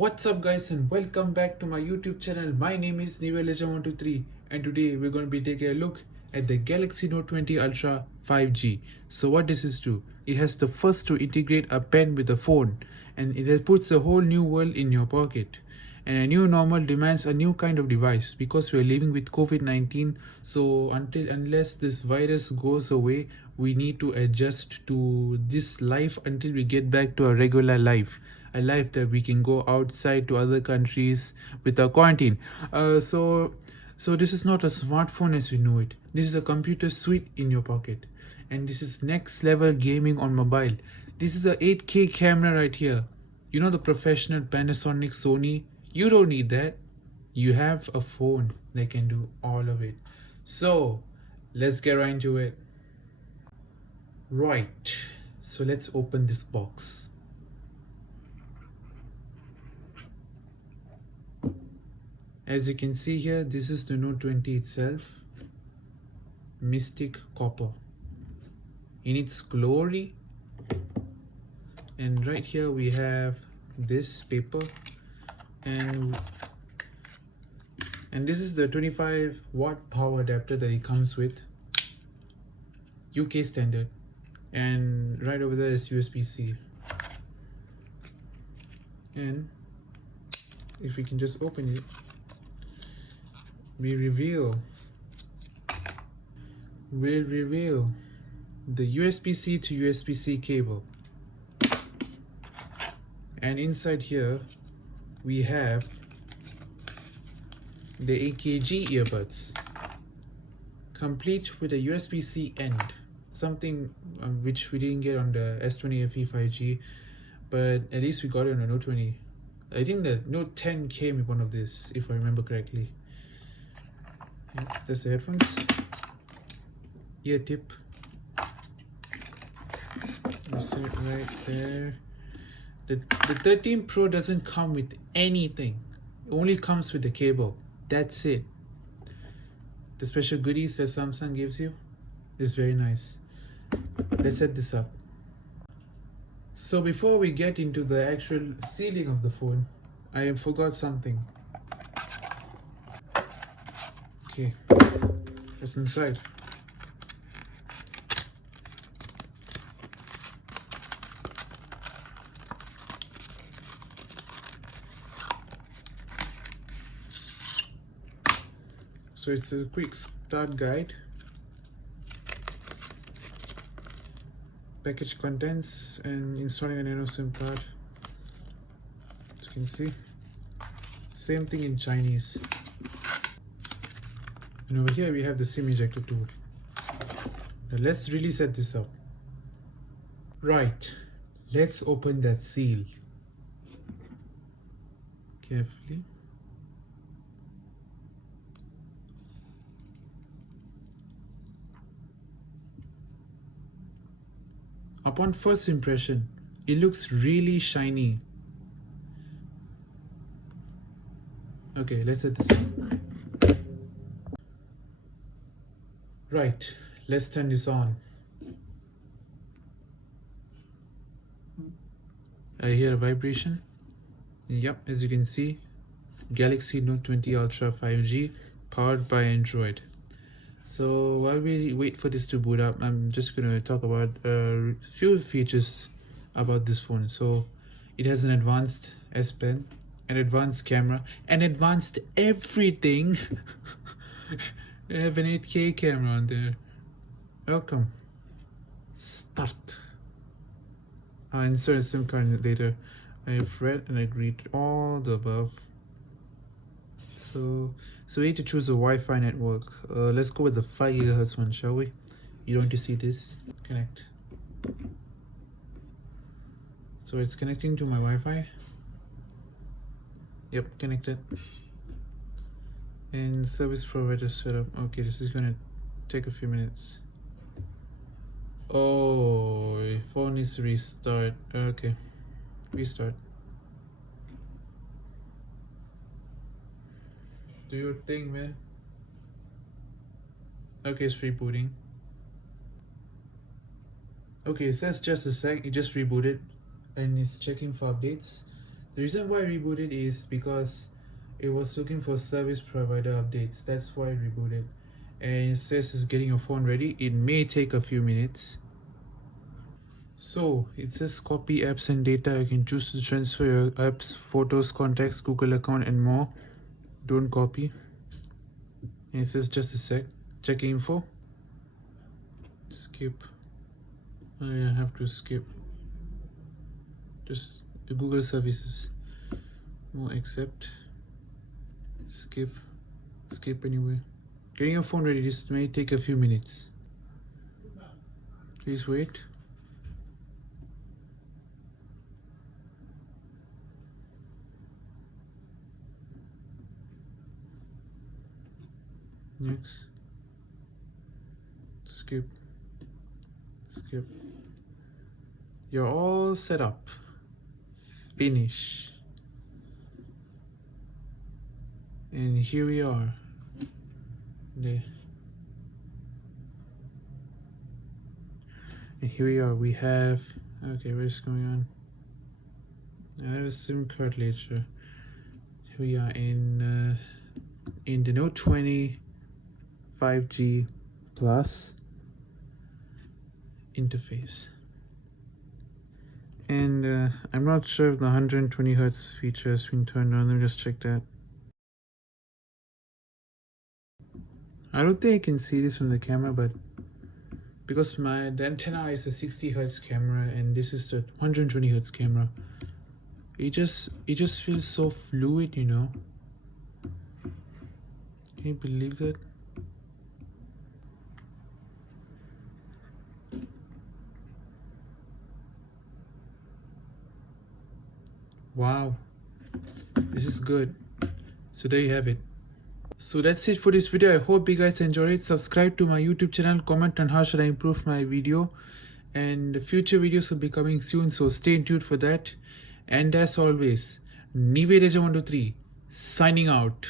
What's up guys and welcome back to my YouTube channel. My name is Niveth Associations and today we're going to be taking a look at the Galaxy Note 20 Ultra 5G. So what does this do? It has the first to integrate a pen with a phone, and it puts a whole new world in your pocket. And a new normal demands a new kind of device because we're living with COVID-19. So unless this virus goes away, we need to adjust to this life until we get back to a regular life, a life that we can go outside to other countries without quarantine. So this is not a smartphone as we know it. This is a computer suite in your pocket, and this is next level gaming on mobile. This is a 8K camera right here. You know the professional Panasonic, Sony. You don't need that. You have a phone that can do all of it. So let's get right into it. Right. So let's open this box. As you can see here, this is the Note 20 itself. Mystic copper in its glory. And right here we have this paper, and this is the 25-watt power adapter that it comes with, UK standard, and right over there is USB-C. And if we can just open it, we'll reveal the USB-C to USB-C cable. And inside here we have the AKG earbuds, complete with a USB-C end, something which we didn't get on the S20 FE 5G, but at least we got it on the Note 20. I think the Note 10 came with one of this, if I remember correctly. Yep, that's the headphones. Ear tip. You see it right there. The 13 Pro doesn't come with anything. It only comes with the cable. That's it. The special goodies that Samsung gives you is very nice. Let's set this up. So before we get into the actual sealing of the phone, I forgot something. Okay, what's inside? So it's a quick start guide. Package contents and installing a nano SIM card. As you can see, same thing in Chinese. And over here we have the SIM ejector tool. Now let's really set this up. Right, let's open that seal carefully. Upon first impression, it looks really shiny. Okay, let's set this up. Right, let's turn this on. I hear a vibration. Yep, as you can see, Galaxy Note 20 Ultra 5G powered by Android. So while we wait for this to boot up, I'm just going to talk about a few features about this phone. So it has an advanced S Pen, an advanced camera, an advanced everything. I have an 8K camera on there. Welcome. Start. I'll insert a SIM card later. I have read and agreed to all the above. So we need to choose a Wi-Fi network. Let's go with the 5 GHz one, shall we? You don't want to see this? Connect. So it's connecting to my Wi-Fi. Yep, connected. And service provider setup. Okay, this is gonna take a few minutes. Oh, phone needs to restart. Okay, restart. Do your thing, man. Okay, it's rebooting. Okay, it says just a sec. It just rebooted and it's checking for updates. The reason why I rebooted is because it was looking for service provider updates. That's why I rebooted. And it says it's getting your phone ready. It may take a few minutes. So it says copy apps and data. You can choose to transfer your apps, photos, contacts, Google account and more. Don't copy. And it says just a sec. Check info. Skip. I have to skip. Just the Google services. More accept. Skip. Skip anyway. Getting your phone ready. This may take a few minutes. Please wait. Next. Skip. Skip. You're all set up. Finish. And here we are. There. And here we are. We have. Okay, what's going on? I have a SIM card later. Here we are in the Note 20 5G Plus interface. And I'm not sure if the 120 Hz feature has been turned on. Let me just check that. I don't think I can see this from the camera, but because the antenna is a 60 Hz camera and this is the 120 Hz camera, it just feels so fluid, you know. Can you believe that? Wow, this is good. So there you have it. So that's it for this video. I hope you guys enjoyed it. Subscribe to my YouTube channel, comment on how should I improve my video, and future videos will be coming soon, so stay tuned for that. And as always, Niveth Associations 123 signing out.